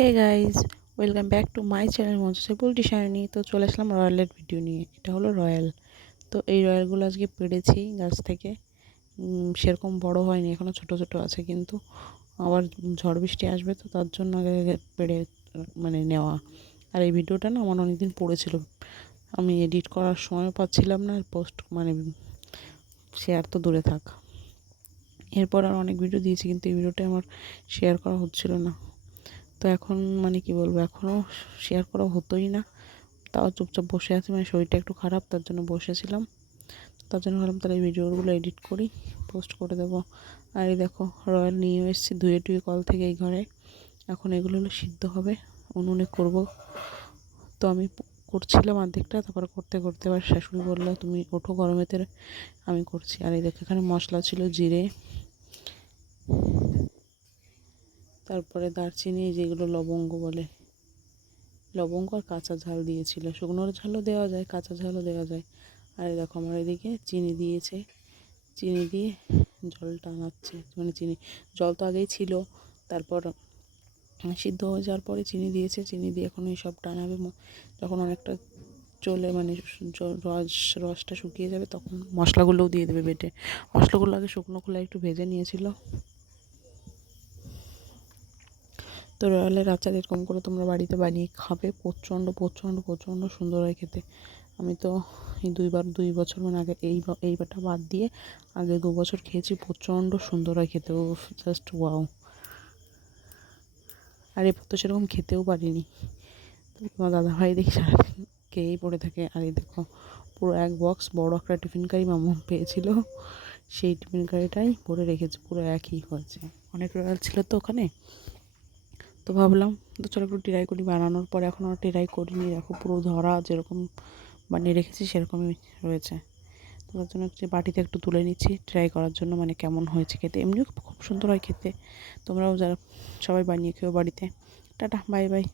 Hey guys welcome back to my channel মঞ্চে poultry Sayani তো চলে আসলাম রয়্যালের ভিডিও নিয়ে। এটা হলো রয়্যাল তো এই রয়্যালগুলো আজকে পেড়েছি গাছ থেকে। সেরকম বড় হয়নি এখনও ছোট ছোট আছে কিন্তু। আবার ঝড় বৃষ্টি আসবে তো তার জন্য আগে পেড়ে মানে নেওয়া। আর এই ভিডিওটা না আমার অনেকদিন পড়েছিল। আমি এডিট করার সময় পাচ্ছিলাম না পোস্ট মানে শেয়ার তো দূরে থাক। এরপর আর অনেক ভিডিও দিয়েছি কিন্তু এই ভিডিওটা আমার শেয়ার করা হচ্ছিল না। তো এখন মানে কি বলব এখনও শেয়ার করা হতোই না। তাও চুপচাপ বসে আছি মানে শরীরটা একটু খারাপ, তার জন্য বসেছিলাম। তার জন্য ভাবলাম তাহলে ভিডিওগুলো এডিট করি পোস্ট করে দেবো। আর এই দেখো রয়্যাল নিয়ে এসেছি, ধুয়ে টুয়ে কল থেকে এই ঘরে। এখন এগুলো হলো সিদ্ধ হবে, উনুনে করব। তো আমি করছিলাম অর্ধেকটা তারপরে করতে করতে আবার শাশুড়ি বলল, তুমি ওঠো গরমেতে, আমি করছি। আর এই দেখো, এখানে মশলা ছিল, জিরে। তারপরে দারচিনি যেগুলো লবঙ্গ বলে। লবঙ্গ আর কাঁচা ঝাল দিয়েছিল। শুকনো ঝালও দেওয়া যায়, কাঁচা ঝালও দেওয়া যায়। আর দেখো আমার এদিকে চিনি দিয়েছে। চিনি দিয়ে জল টানাচ্ছে মানে চিনি, জল তো আগেই ছিল। তারপর সিদ্ধ হয়ে যাওয়ার পরে চিনি দিয়েছে। চিনি দিয়ে এখন এই সব টানাবে। যখন অনেকটা চলে মানে রস, রসটা শুকিয়ে যাবে, তখন মশলাগুলোও দিয়ে দেবে বেটে। মশলাগুলো আগে শুকনো খোলায় একটু ভেজে নিয়েছিল। তো রয়্যালের আচার এরকম করে তোমরা বাড়িতে বানিয়ে খাবে। প্রচণ্ড প্রচণ্ড প্রচণ্ড সুন্দর হয় খেতে। আমি তো এই দুইবার, দুই বছর মানে আগে এই এইবারটা বাদ দিয়ে আগে দু বছর খেয়েছি, প্রচণ্ড সুন্দর হয় খেতে। জাস্ট ওয়াও আর এরপর তো সেরকম খেতেও পারিনি। তো তোমার দাদাভাই দেখি সারাদিন খেয়েই পড়ে থাকে। আর এই দেখো, পুরো এক বক্স বড় একটা টিফিন কারি মামু পেয়েছিল। সেই টিফিন কারিটাই ভরে রেখেছে, পুরো একই হয়েছে। অনেক রয়্যাল ছিল তো ওখানে। তো ভাবলাম, তো চলো একটু ট্রাই করি। বানানোর পরে এখন আর ট্রাই করিনি। দেখো পুরো ধরা যেরকম বানিয়ে রেখেছি সেরকমই রয়েছে। তো তার জন্য হচ্ছে বাটিতে একটু তুলে নিচ্ছি ট্রাই করার জন্য মানে কেমন হয়েছে খেতে। এমনিও খুব সুন্দর হয় খেতে। তোমরাও যারা সবাই বানিয়ে খেয়েও বাড়িতে। Tata, bye bye.